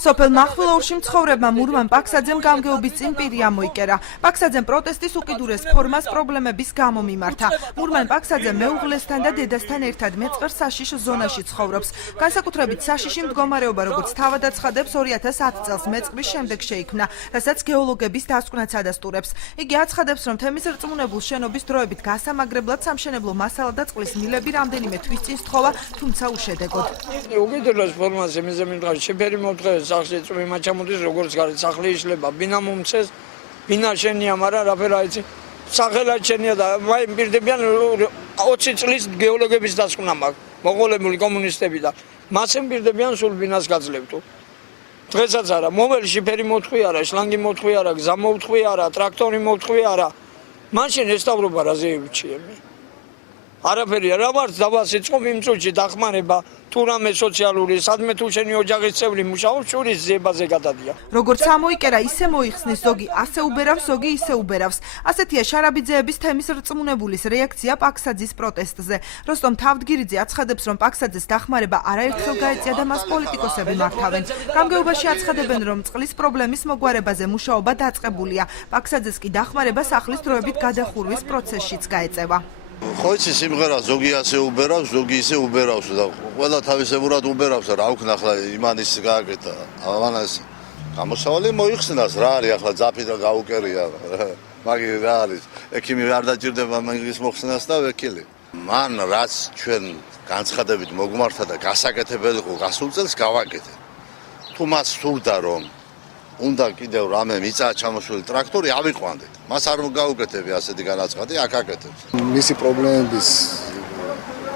სოფელ მახვილოურში მცხოვრებმა მურმან პაქსაძემ გამგეობის წინ პირი ამოიკერა. პაქსაძემ პროტესტის უკიდურეს ფორმას პრობლემების გამო მიმართა. მურმან პაქსაძე მეუღლესთან და დედასთან ერთად მეწყერ საშიშ ზონაში ცხოვრობს. განსაკუთრებით საშიში მდგომარეობა, როგორც თავად აცხადებს, 2010 წელს მეწყრის შემდეგ შეიქმნა, რასაც გეოლოგების დასკვნაც ადასტურებს. იგი აცხადებს, რომ თემის რწმუნებულ შენობის დროებით გასამაგრებლად სამშენებლო მასალა და წყლის მილები რამდენიმე თვის წინ სთხოვა, თუმცა უშედეგოდ. შეფერი მომთხოვე სახლში წვიმა ჩამოდის როგორც გარეთ სახლი იშლება ბინა მომცეს ბინა შენია მაგრამ რაფერ აიცი სახელად შენია და მაი მპირდებიან 20 წლის გეოლოგების დასკვნა მაქვს მოყოლებული კომუნისტები და მას მპირდებიან სულ ბინას გაძლევთო დღესაც არა მოველი შეფერი მომთხოვი არა შლანგი მომთხოვი არა გზა მომთხოვი არა ტრაქტორი მომთხოვი არა მაშინ ესტავრობა რა ზეებჩიები არაფერია რა ვარ დავას იწყო იმ წუთში დახმარება თუ რამე სოციალური სადმე თუ შენი ოჯახის წევრი მუშაობს შურის ზებაზე გადადია როგორც ამოიკერა ისე მოიხსნის ზოგი ასე უბერავს ზოგი ისე უბერავს ასეთია შარაბიძეების თემის რწმუნებულის რეაქცია პაქსაძის პროტესტზე როსტომ თავდგირიძე აცხადებს რომ პაქსაძეს დახმარება არაერთხელ გაეწია და მას პოლიტიკოსები მართავენ გამგეობაში აცხადებენ რომ წყლის პრობლემის მოგვარებაზე მუშაობა დაწყებულია პაქსაძეს კი დახმარება სახლის დროებით გადახურვის პროცესშიც გაეწევა ხო იცი სიმღერა ზოგი ასე უბერავს, ზოგი ისე უბერავს და ყველა თავისებურად უბერავს რა ვქნა ახლა იმანის გააკეთა. ამანას გამოსავალი მოიხსნას რა არის ახლა ძაფი და გაუკერია. მაგი რა არის? ექიმი არ დაჭირდება მაგის მოხსნას და ვეკილი. მან რაც ჩვენ განცხადებით მოგმართა და გასაკეთებელი ხო გასულ წელს გავაკეთე. თუ მას სურდა რომ უნდა კიდევ რამე მიწაა ჩამოშული ტრაქტორი ავიყვანდეთ. მას არ გაუკეთებია ასეთი განაცხადი, აქ აკეთებს. მისი პრობლემების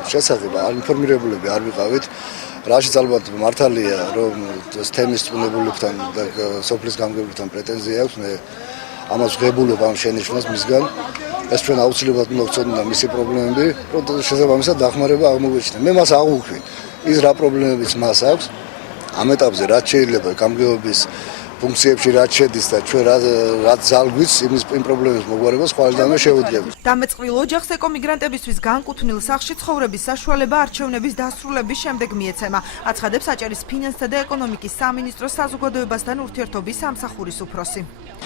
შესახებ ინფორმირებულები არ ვიყავით. რაშიც ალბათ მართალია, რომ თემის წვნებულებთან და სოფლის გამგეობლებთან პრეტენზია აქვს. მე ამას ვღებულობ ამ შენიშვნას მისგან. ეს ჩვენ აუცილებლად მოგწოდნა მისი პრობლემები, შესაბამისად დახმარება აღმოგვეჩინა. მე მას აღვუქვი. ის რა პრობლემებიც მას აქვს, ამ ეტაპზე რაც შეიძლება გამგეობის ფუნქციებში რაც შედის და ჩვენ რაც ზალგვიც იმ პრობლემის მოგვარებას ყველგანვე შევუდგებით. დამეწყრილ ოჯახს ეკომიგრანტებისთვის განკუთვნილ სახლში ცხოვრების საშუალება არჩევნების დასრულების შემდეგ მიეცემა. აცხადებს აჭარის ფინანსთა და ეკონომიკის სამინისტროს საზოგადოებასთან ურთიერთობის სამსახურის უფროსი.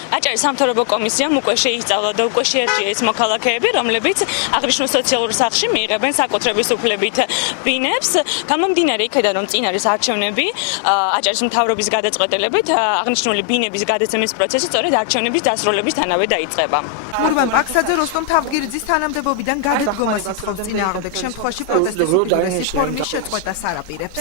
აჭარის სამთავრობო კომისიამ უკვე შეისწავლა და უკვე შეერჩია ეს მოქალაქეები, რომლებიც აღნიშნულ სოციალურ სახლში მიიღებენ საკუთრების უფლებით ბინებს. გამომდინარე იქედან, რომ წინ არის არჩევნები, აჭარის მთავრობის გადაწყვეტილებით აღნიშნული ბინების გადაცემის პროცესი სწორედ არჩევნების დასრულებისთანავე დაიწყება. მურმან პაქსაძე როსტომ თავდგირიძის თანამდებობიდან გადადგომას ითხოვს წინააღმდეგ შემთხვევაში პროტესტის უკიდურესი ფორმის შეწყვეტას არაპირებს.